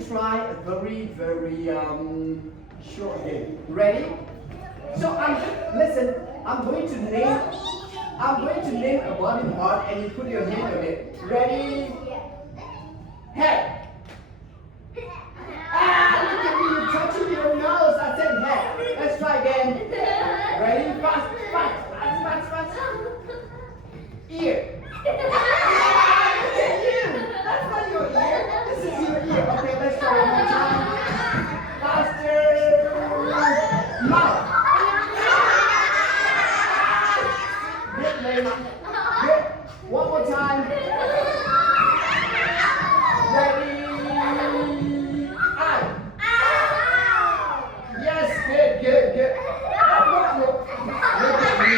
me try a very short game. Ready? So listen. I'm going to name a body part, and you put your hand on it. Ready? Head. Look at me! You're touching your nose. I said head. Let's try again. Ready? Fast. Ear. Look at you! That's not your ear. This is your ear. Okay, let's try one more time. Faster. Mouth. Good, lady. Good. One more time. Ready? Eye. Yes, good. Look at me.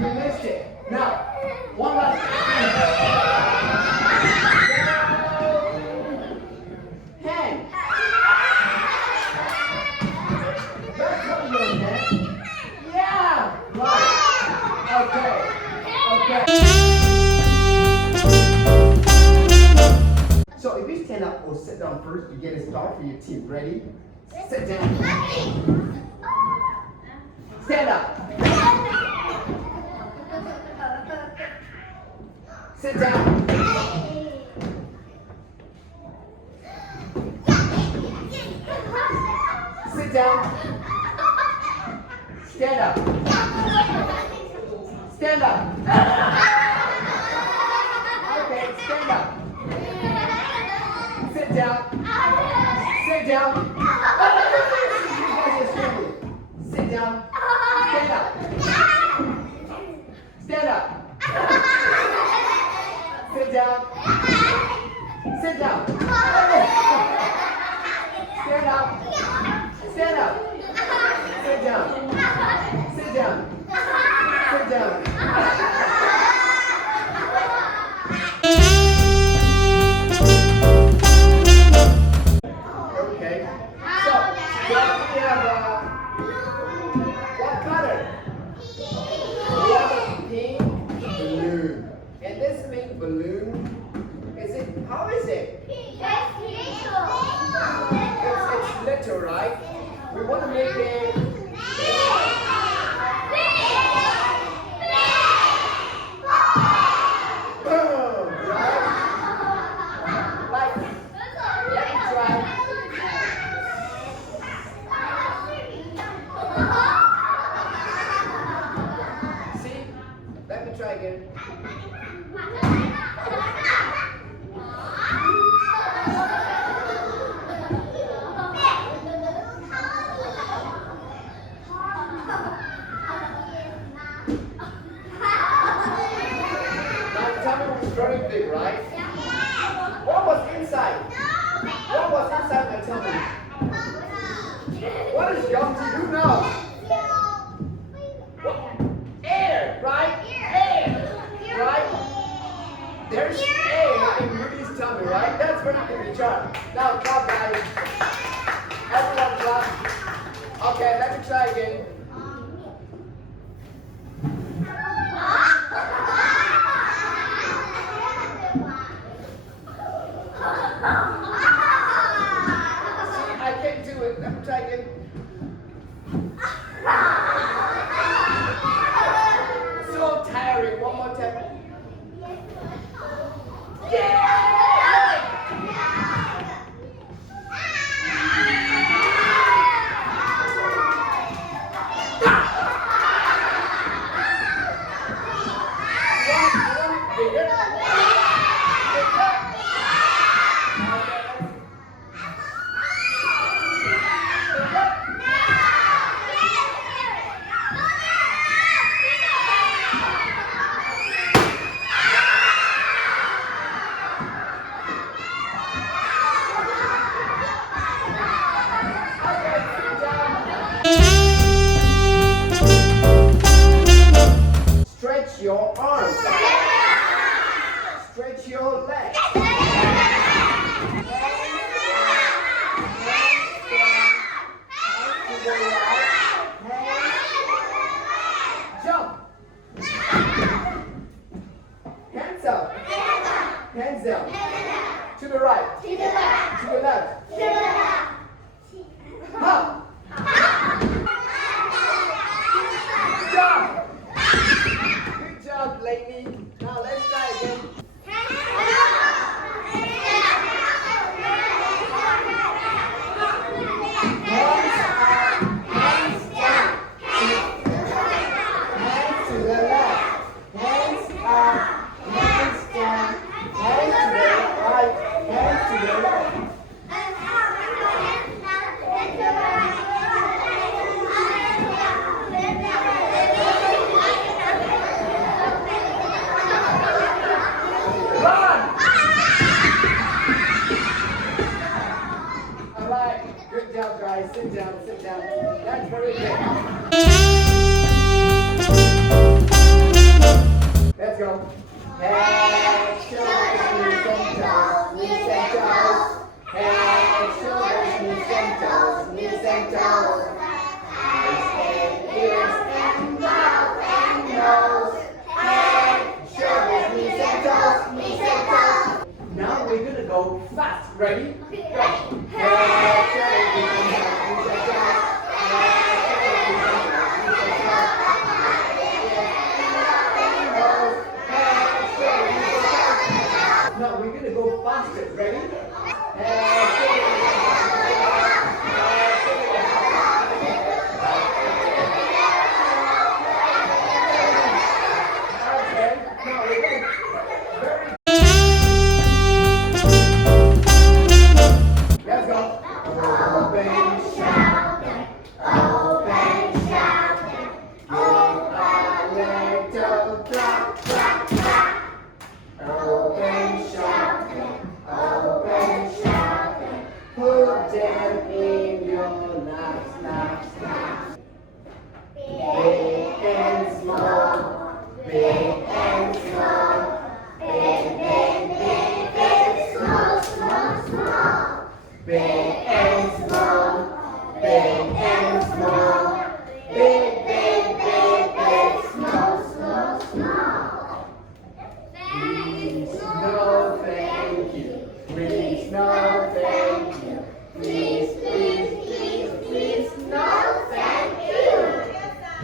You missed it. Now, one last time. Hand. That's not your hand. Yeah. Right. Okay. So if you stand up or sit down first, you get a start for your team. Ready? Sit down. Stand up. Sit down. Sit down. Stand up. Stand up. Okay, stand up. Sit down. Sit down. You guys are standing. Sit down. Stand up. Stand up. Sit down. Sit down. Stand up. Stand up. Sit down. Sit down. Sit down. Okay. So, we have what color? We have a pink balloon. And this pink balloon, how is it? It's little, right? We want to make it boom, right? Like, let me try. See? Let me try again. Very big, right? What was inside? What was inside my tummy? What is yum to you now? What? Air, right? Air, right? There's air in Rudy's tummy, right? That's very good, Richard. Now clap, guys. Everyone clap. Okay, let me try again. Let me try again. So tiring. One more time. Yeah! Stretch your arms. Stretch your legs. Jump. Hands up. Hands down. To the right. To the left. Hop. Jump. Good job, Lainey. Now let's try again. Hands up, hands down. Hands to the left. Hands up, hands down. Hands to the right. Hands to the left. Run! Alright, good job guys. Sit down, sit down. That's very good. Let's go. Head, shoulders, knees and toes, knees and toes. Head, shoulders, knees and toes, knees and toes. Eyes and ears and mouth and nose. Head, shoulders, knees and toes, knees and toes. Now we're gonna go fast. Ready? Go. Head, shoulders, knees and toes, knees and toes. Head, shoulders, knees and toes, knees and toes. Now we're gonna go faster. Ready? Okay. Now we're going very. Let's go. Open shoulder. Open shoulder. Give a little clap, clap, clap. Open shoulder, open shoulder. Put them in your laps, laps, laps. Big and small, big and small. Big, big, big, big, small, small, small. Big and small, big and small. Big, big, big, big, small, small, small. Please, no, thank you. Please, no, thank you. Please, please, please, please, no, thank you.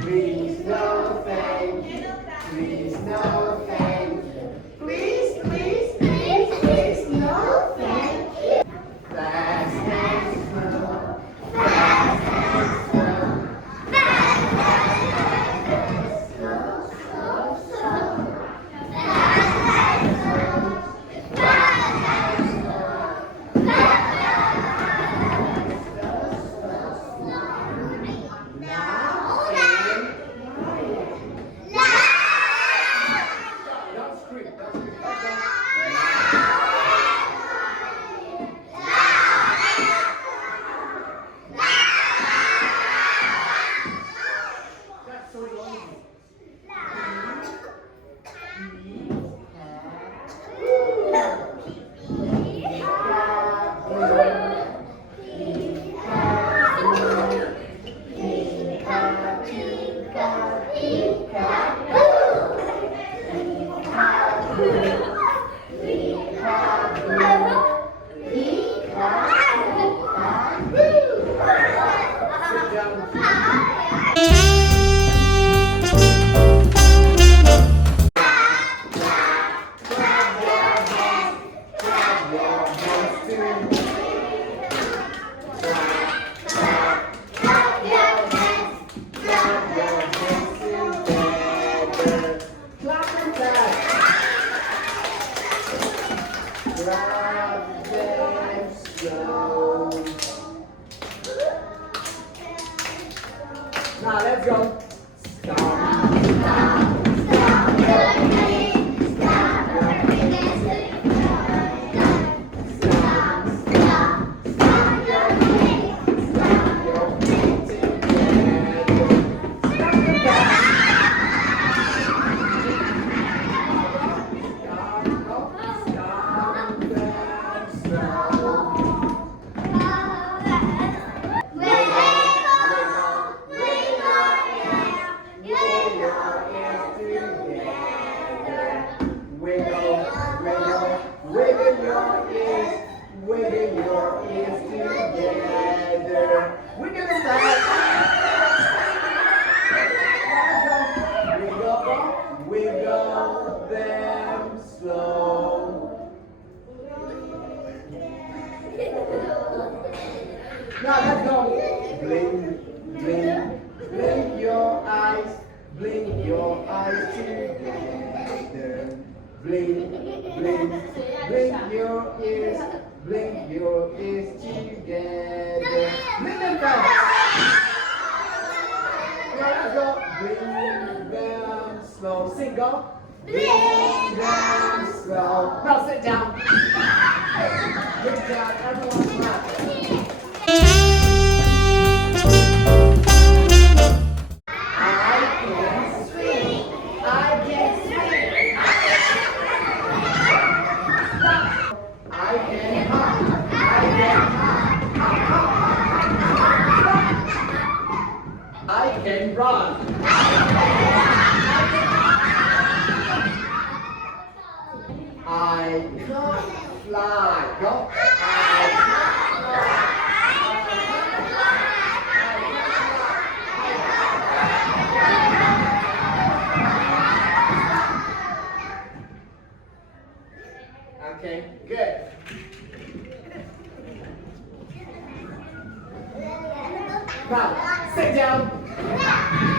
Please, no, thank you. Please, no, thank you. Please, please, please, please, no, thank you. Fast and slow. Fast and slow. Fast, fast, fast, slow, slow, slow. Now let's go. Stop. Stop. Stop your feet. Stop your feet. Stop. Stop. Stop your feet. Stop your feet together. Stop the back. Stop. Stop. Stop. Bring your ears together. We're gonna start. Wiggle them slow. Now let's go. Blink, blink, blink your eyes. Blink your eyes together. Blink, blink, blink your ears. Blink your ears together. Blink them fast. Now let's go. Blink them slow. Sing, go. Blink them slow. Now sit down. Good job, everyone.